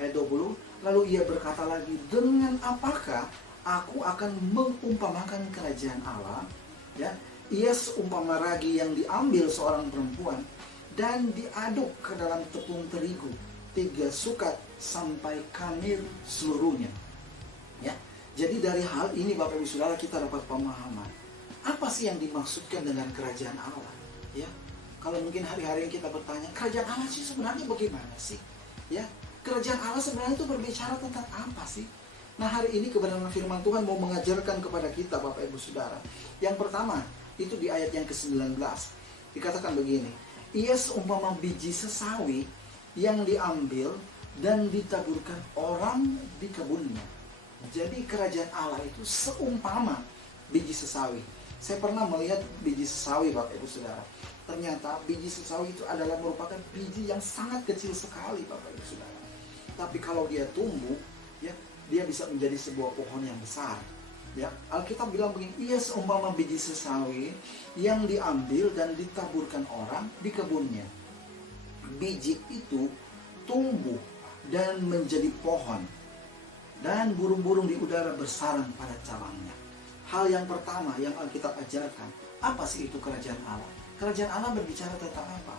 Ayat 20, lalu ia berkata lagi, dengan apakah aku akan mengumpamakan kerajaan Allah? Ya, ia seumpama ragi yang diambil seorang perempuan dan diaduk ke dalam tepung terigu 3 sukat sampai kamir seluruhnya. Ya, jadi dari hal ini Bapak Ibu Saudara kita dapat pemahaman. Apa sih yang dimaksudkan dengan kerajaan Allah? Ya, kalau mungkin hari-hari ini kita bertanya, kerajaan Allah sih sebenarnya bagaimana sih? Ya, kerajaan Allah sebenarnya itu berbicara tentang apa sih? Nah, hari ini kebenaran firman Tuhan mau mengajarkan kepada kita Bapak Ibu Saudara. Yang pertama, itu di ayat yang ke-19. Dikatakan begini, ia seumpama biji sesawi yang diambil dan ditaburkan orang di kebunnya. Jadi kerajaan Allah itu seumpama biji sesawi. Saya pernah melihat biji sesawi Bapak Ibu Saudara. Ternyata biji sesawi itu adalah merupakan biji yang sangat kecil sekali Bapak Ibu Saudara. Tapi kalau dia tumbuh, ya, dia bisa menjadi sebuah pohon yang besar. Ya, Alkitab bilang begini, ia seumpama biji sesawi yang diambil dan ditaburkan orang di kebunnya. Biji itu tumbuh dan menjadi pohon, dan burung-burung di udara bersarang pada cabangnya. Hal yang pertama yang Alkitab ajarkan, apa sih itu kerajaan Allah? Kerajaan Allah berbicara tentang apa?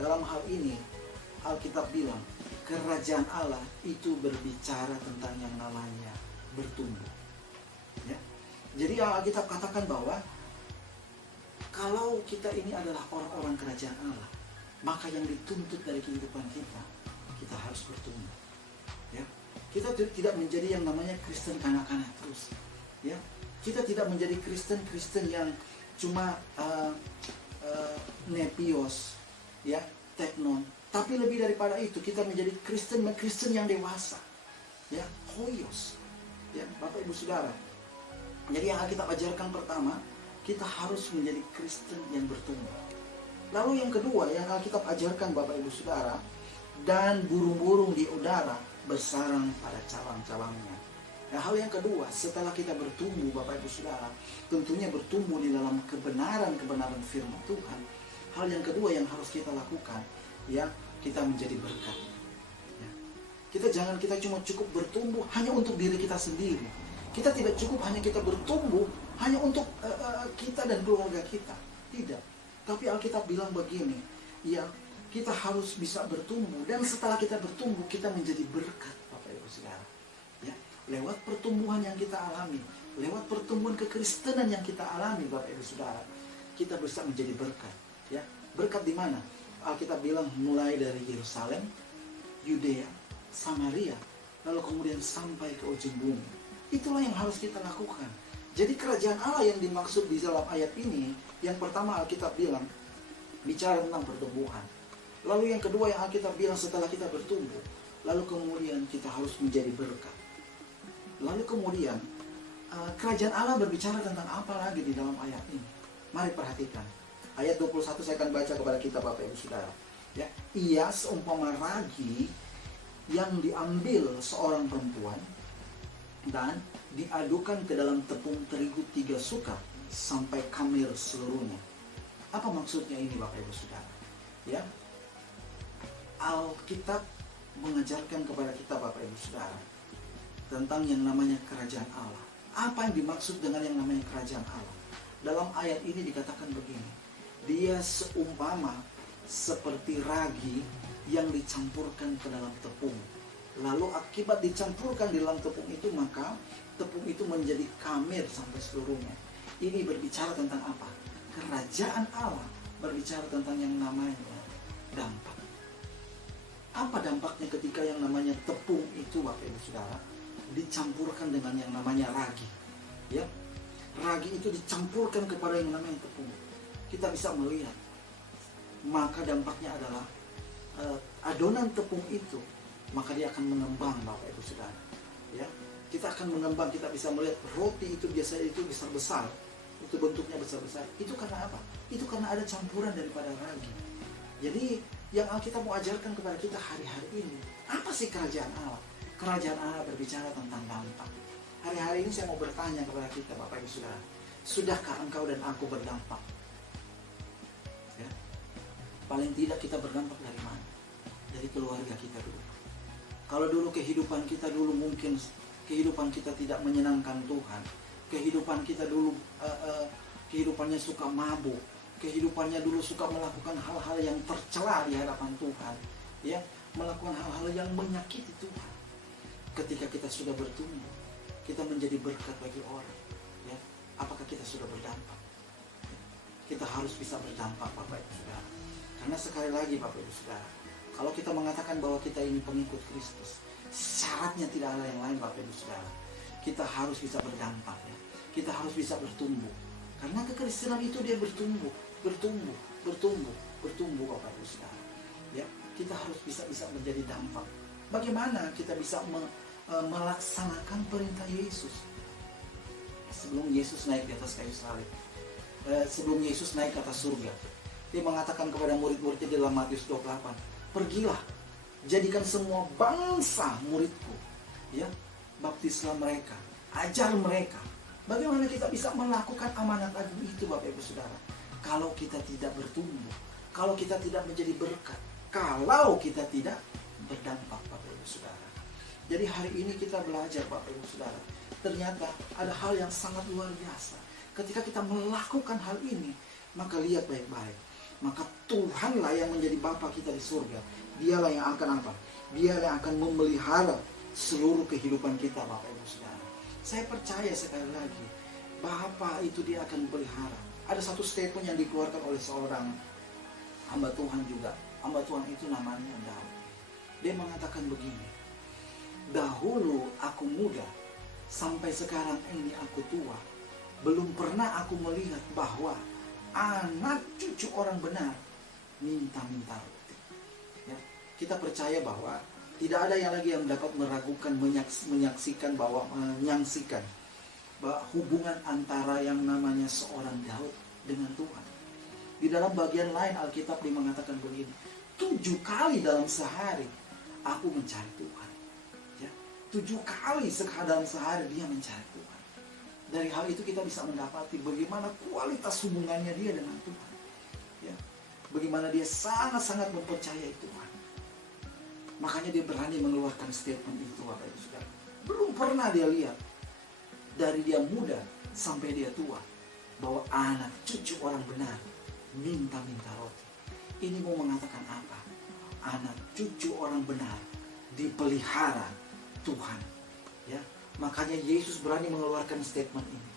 Dalam hal ini, Alkitab bilang, kerajaan Allah itu berbicara tentang yang namanya bertumbuh. Ya. Jadi Alkitab katakan bahwa kalau kita ini adalah orang-orang kerajaan Allah, maka yang dituntut dari kehidupan kita harus bertumbuh. Ya. Kita tidak menjadi yang namanya Kristen kanak-kanak terus, ya. Kita tidak menjadi Kristen yang cuma nepios, ya, teknon. Tapi lebih daripada itu, kita menjadi Kristen yang dewasa, ya, hoios, ya, Bapak Ibu Saudara. Jadi yang Alkitab ajarkan pertama, kita harus menjadi Kristen yang bertumbuh. Lalu yang kedua, yang Alkitab ajarkan Bapak Ibu Saudara, dan burung-burung di udara bersarang pada cabang-cabangnya. Nah, hal yang kedua, setelah kita bertumbuh Bapak Ibu Saudara, tentunya bertumbuh di dalam kebenaran firman Tuhan. Hal yang kedua yang harus kita lakukan, ya, kita menjadi berkat. Ya. Kita cuma cukup bertumbuh hanya untuk diri kita sendiri. Kita tidak cukup hanya kita bertumbuh hanya untuk kita dan keluarga kita. Tidak. Tapi Alkitab bilang begini, ya, kita harus bisa bertumbuh, dan setelah kita bertumbuh kita menjadi berkat Bapak Ibu Saudara. Ya, lewat pertumbuhan yang kita alami, lewat pertumbuhan kekristenan yang kita alami Bapak Ibu Saudara, kita bisa menjadi berkat. Ya, berkat di mana? Alkitab bilang mulai dari Yerusalem, Yudea, Samaria, lalu kemudian sampai ke ujung bumi. Itulah yang harus kita lakukan. Jadi kerajaan Allah yang dimaksud di dalam ayat ini, yang pertama Alkitab bilang bicara tentang pertumbuhan. Lalu yang kedua yang Alkitab bilang setelah kita bertumbuh, lalu kemudian kita harus menjadi berkat. Lalu kemudian kerajaan Allah berbicara tentang apa lagi di dalam ayat ini? Mari perhatikan. Ayat 21 saya akan baca kepada kita Bapak Ibu Saudara. Ya, ia seumpama ragi yang diambil seorang perempuan dan diadukan ke dalam tepung terigu 3 sukat sampai kamir seluruhnya. Apa maksudnya ini Bapak Ibu Saudara? Ya, Alkitab mengajarkan kepada kita Bapak Ibu Saudara tentang yang namanya kerajaan Allah. Apa yang dimaksud dengan yang namanya kerajaan Allah? Dalam ayat ini dikatakan begini, dia seumpama seperti ragi yang dicampurkan ke dalam tepung. Lalu akibat dicampurkan di dalam tepung itu, maka tepung itu menjadi kamir sampai seluruhnya. Ini berbicara tentang apa? Kerajaan Allah berbicara tentang yang namanya dampak. Apa dampaknya ketika yang namanya tepung itu Bapak Ibu Saudara dicampurkan dengan yang namanya ragi? Ya, ragi itu dicampurkan kepada yang namanya tepung. Kita bisa melihat, maka dampaknya adalah adonan tepung itu, maka dia akan mengembang Bapak Ibu Saudara. Ya, kita akan mengembang. Kita bisa melihat roti itu biasanya itu besar-besar, itu bentuknya besar-besar. Itu karena apa? Itu karena ada campuran daripada ragi. Jadi yang Alkitab mau ajarkan kepada kita hari-hari ini, apa sih kerajaan Allah? Kerajaan Allah berbicara tentang dampak. Hari-hari ini saya mau bertanya kepada kita Bapak Ibu Saudara, sudahkah engkau dan aku berdampak? Ya? Paling tidak kita berdampak dari mana? Dari keluarga kita dulu. Kalau dulu kehidupan kita dulu mungkin kehidupan kita tidak menyenangkan Tuhan, kehidupan kita dulu kehidupannya suka mabuk, kehidupannya dulu suka melakukan hal-hal yang tercela di hadapan Tuhan, ya, melakukan hal-hal yang menyakiti Tuhan. Ketika kita sudah bertumbuh, kita menjadi berkat bagi orang, ya, apakah kita sudah berdampak? Ya, kita harus bisa berdampak Bapak Ibu Saudara. Karena sekali lagi Bapak Ibu Saudara, kalau kita mengatakan bahwa kita ini pengikut Kristus, syaratnya tidak ada yang lain Bapak Ibu Saudara. Kita harus bisa berdampak, ya. Kita harus bisa bertumbuh. Karena kekristenan itu dia bertumbuh Bapak Ibu Saudara. Ya, kita harus bisa menjadi dampak. Bagaimana kita bisa melaksanakan perintah Yesus? Sebelum Yesus naik di atas kayu salib, sebelum Yesus naik ke atas surga, dia mengatakan kepada murid-muridnya di dalam Matius 28, pergilah, jadikan semua bangsa muridku, ya, baptislah mereka, ajar mereka. Bagaimana kita bisa melakukan amanat agung itu Bapak Ibu Saudara? Kalau kita tidak bertumbuh, kalau kita tidak menjadi berkat, kalau kita tidak berdampak Bapak Ibu Saudara. Jadi hari ini kita belajar Bapak Ibu Saudara, ternyata ada hal yang sangat luar biasa. Ketika kita melakukan hal ini, maka lihat baik-baik, maka Tuhanlah yang menjadi Bapa kita di surga. Dialah yang akan apa? Dia yang akan memelihara seluruh kehidupan kita Bapak Ibu Saudara. Saya percaya sekali lagi, Bapa itu dia akan memelihara. Ada satu statement yang dikeluarkan oleh seorang hamba Tuhan juga. Hamba Tuhan itu namanya Daud. Dia mengatakan begini, Dahulu aku muda, sampai sekarang ini aku tua. Belum pernah aku melihat bahwa anak cucu orang benar minta-minta roti. Ya, kita percaya bahwa tidak ada yang lagi yang dapat meragukan, menyaksikan bahwa hubungan antara yang namanya seorang Daud dengan Tuhan. Di dalam bagian lain Alkitab dia mengatakan begini, 7 kali dalam sehari aku mencari Tuhan. Ya, 7 kali dalam sehari dia mencari Tuhan. Dari hal itu kita bisa mendapati bagaimana kualitas hubungannya dia dengan Tuhan. Ya, bagaimana dia sangat-sangat mempercayai Tuhan. Makanya dia berani mengeluarkan statement itu, Bapak Ibu Saudara. Belum pernah dia lihat dari dia muda sampai dia tua bahwa anak cucu orang benar minta-minta roti. Ini mau mengatakan apa? Anak cucu orang benar dipelihara Tuhan. Ya, makanya Yesus berani mengeluarkan statement ini.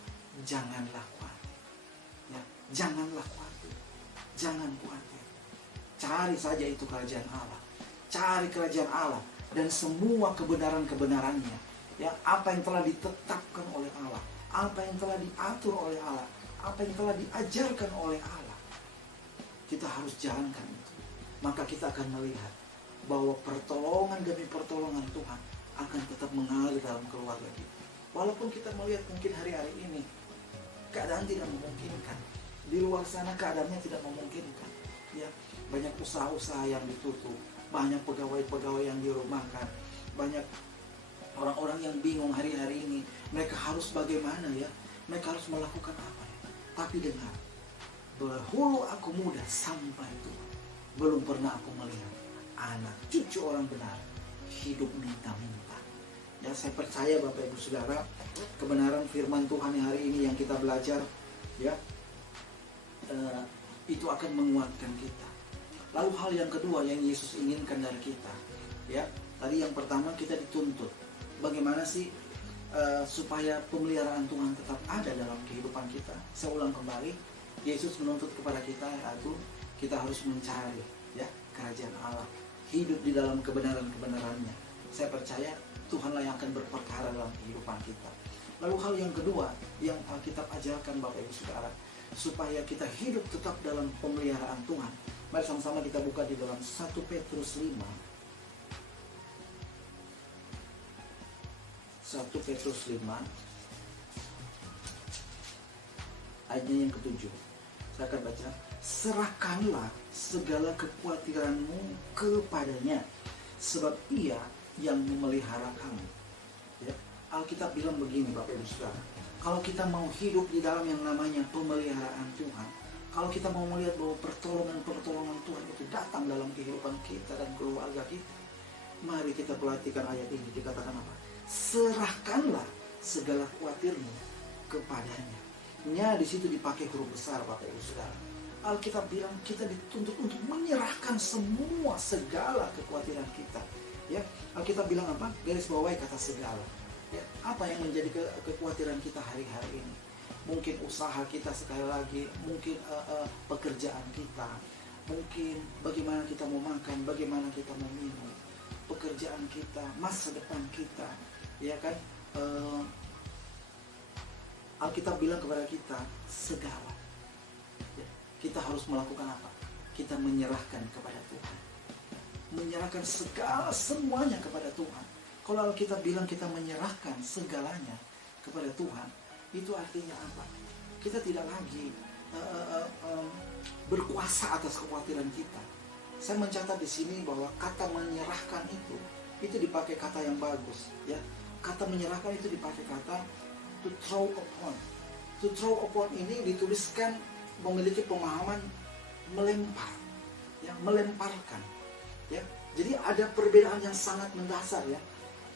Janganlah khawatir. Ya, janganlah khawatir. Jangan khawatir. Cari saja itu kerajaan Allah. Cari kerajaan Allah dan semua kebenaran-kebenarannya. Ya, apa yang telah ditetapkan oleh Allah, apa yang telah diatur oleh Allah, apa yang telah diajarkan oleh Allah. Kita harus jalankan itu. Maka kita akan melihat bahwa pertolongan demi pertolongan Tuhan akan tetap mengalir dalam keluarga kita. Walaupun kita melihat mungkin hari-hari ini keadaan tidak memungkinkan. Di luar sana keadaannya tidak memungkinkan. Ya, banyak usaha-usaha yang ditutup, banyak pegawai-pegawai yang dirumahkan, banyak orang-orang yang bingung hari-hari ini. Mereka harus bagaimana ya? Mereka harus melakukan apa ya? Tapi dengar, dahulu aku muda sampai tua, belum pernah aku melihat anak cucu orang benar hidup minta-minta. Ya, saya percaya Bapak Ibu Saudara, kebenaran firman Tuhan yang hari ini yang kita belajar, ya, itu akan menguatkan kita. Lalu hal yang kedua yang Yesus inginkan dari kita, ya, tadi yang pertama kita dituntut bagaimana sih supaya pemeliharaan Tuhan tetap ada dalam kehidupan kita. Saya ulang kembali, Yesus menuntut kepada kita yaitu kita harus mencari, ya, kerajaan Allah, hidup di dalam kebenaran-kebenarannya. Saya percaya Tuhanlah yang akan berperkara dalam kehidupan kita. Lalu hal yang kedua yang Alkitab ajarkan Bapak Ibu Saudara, supaya kita hidup tetap dalam pemeliharaan Tuhan. Mari sama-sama kita buka di dalam 1 Petrus 5. 1 Petrus 5 ayatnya yang ke-7. Saya akan baca. Serahkanlah segala kekhawatiranmu kepadanya, sebab ia yang memelihara kamu. Ya, Alkitab bilang begini Bapak Ibu Saudara, kalau kita mau hidup di dalam yang namanya pemeliharaan Tuhan, kalau kita mau melihat bahwa pertolongan Tuhan itu datang dalam kehidupan kita dan keluarga kita, mari kita perhatikan ayat ini. Dikatakan apa? Serahkanlah segala khawatirmu kepadanya. Nya di situ dipakai huruf besar Bapak Ibu Saudara. Alkitab bilang kita dituntut untuk menyerahkan semua segala kekhawatiran kita. Ya, Alkitab bilang apa? Garis bawahi kata segala. Ya, apa yang menjadi kekhawatiran kita hari-hari ini? Mungkin usaha kita sekali lagi, mungkin pekerjaan kita, mungkin bagaimana kita mau makan, bagaimana kita mau minum, pekerjaan kita, masa depan kita, ya kan? Alkitab bilang kepada kita segala. Ya, kita harus melakukan apa? Kita menyerahkan kepada Tuhan, menyerahkan segala semuanya kepada Tuhan. Kalau Alkitab bilang kita menyerahkan segalanya kepada Tuhan, itu artinya apa? Kita tidak lagi berkuasa atas kekhawatiran kita. Saya mencatat di sini bahwa kata menyerahkan itu dipakai kata yang bagus, ya. Kata menyerahkan itu dipakai kata to throw upon. To throw upon ini dituliskan memiliki pemahaman melempar, ya, melemparkan, ya. Jadi ada perbedaan yang sangat mendasar, ya,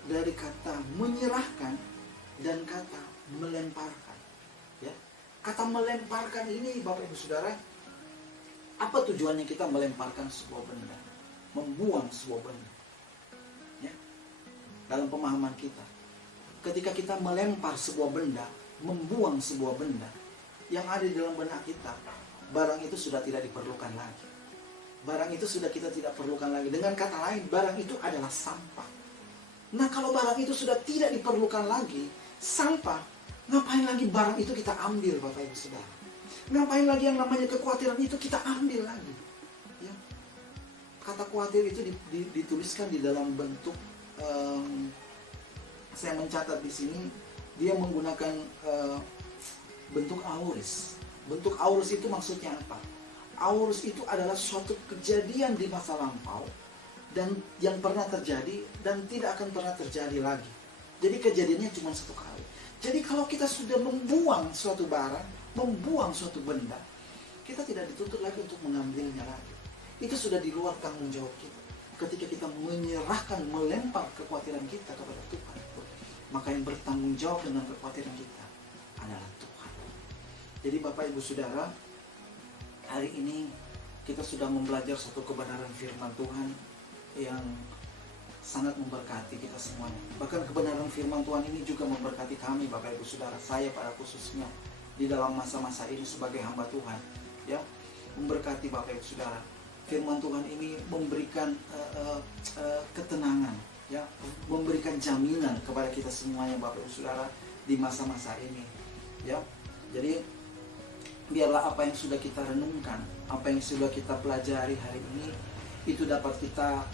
dari kata menyerahkan dan kata melemparkan, ya. Kata melemparkan ini Bapak Ibu Saudara, apa tujuannya kita melemparkan sebuah benda, membuang sebuah benda, ya. Dalam pemahaman kita, ketika kita melempar sebuah benda, membuang sebuah benda, yang ada di dalam benak kita, barang itu sudah tidak diperlukan lagi. Barang itu sudah kita tidak perlukan lagi. Dengan kata lain, barang itu adalah sampah. Nah, kalau barang itu sudah tidak diperlukan lagi, sampah, ngapain lagi barang itu kita ambil, Bapak Ibu Saudara? Ngapain lagi yang namanya kekhawatiran itu kita ambil lagi? Ya. Kata khawatir itu dituliskan di dalam bentuk, saya mencatat di sini, dia menggunakan bentuk aorist. Bentuk aorist itu maksudnya apa? Aorist itu adalah suatu kejadian di masa lampau dan yang pernah terjadi dan tidak akan pernah terjadi lagi. Jadi kejadiannya cuma satu kali. Jadi kalau kita sudah membuang suatu barang, membuang suatu benda, kita tidak dituntut lagi untuk mengambilnya lagi. Itu sudah di luar tanggung jawab kita. Ketika kita menyerahkan, melempar kekhawatiran kita kepada Tuhan, maka yang bertanggung jawab dengan kekhawatiran kita adalah Tuhan. Jadi Bapak Ibu Saudara, hari ini kita sudah membelajar satu kebenaran firman Tuhan yang sangat memberkati kita semuanya. Bahkan kebenaran firman Tuhan ini juga memberkati kami, Bapak Ibu Saudara, saya pada khususnya di dalam masa-masa ini sebagai hamba Tuhan, ya, memberkati Bapak Ibu Saudara. Firman Tuhan ini memberikan ketenangan, ya, memberikan jaminan kepada kita semuanya, Bapak Ibu Saudara, di masa-masa ini, ya. Jadi biarlah apa yang sudah kita renungkan, apa yang sudah kita pelajari hari ini, itu dapat kita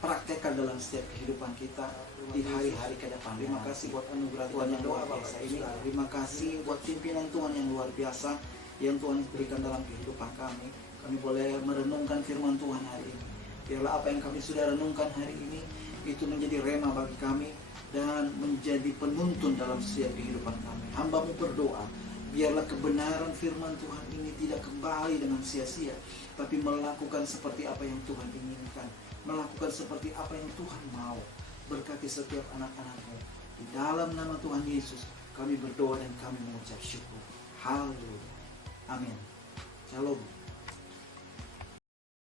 praktekkan dalam setiap kehidupan kita di hari-hari ke depan. Terima kasih buat anugerah Tuhan yang luar biasa ini. Terima kasih buat pimpinan Tuhan yang luar biasa yang Tuhan berikan dalam kehidupan kami. Kami boleh merenungkan firman Tuhan hari ini. Biarlah apa yang kami sudah renungkan hari ini itu menjadi rema bagi kami dan menjadi penuntun dalam setiap kehidupan kami. Hamba-Mu berdoa, biarlah kebenaran firman Tuhan ini tidak kembali dengan sia-sia, tapi melakukan seperti apa yang Tuhan inginkan, melakukan seperti apa yang Tuhan mau. Berkati setiap anak-anak-Mu. Di dalam nama Tuhan Yesus kami berdoa dan kami mengucap syukur. Haleluya. Amin. Shalom.